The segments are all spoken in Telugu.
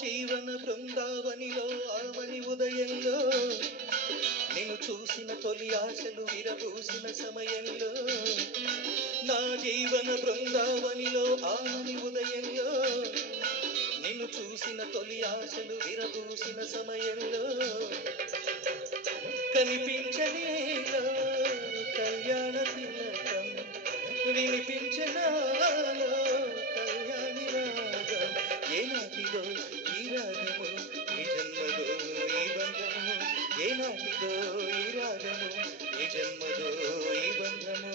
జీవన బృందావనిలో ఆమని ఉదయంలో. నేను చూసిన తొలి ఆశలు విరబూసిన సమయంలో. నా జీవన బృందావనిలో ఆమని ఉదయంలో. నేను చూసిన తొలి ఆశలు విరబూసిన సమయంలో. కనిపించలేలో కళ్యాణ తిలకం వినిపించనా ఏనాటిలో ఏనాటిదో ఈ రాగము ఏ జన్మదో ఈ బంధము.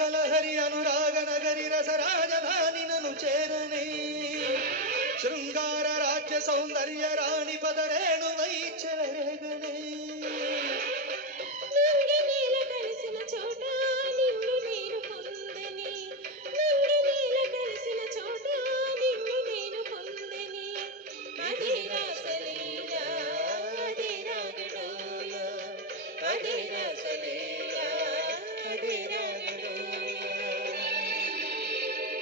సకల హరి అనురాగ నగరి రసరాజధాని నను చేరుని. శృంగార రాజ్య సౌందర్య రాణి పదరేణు వైచరేగని Adira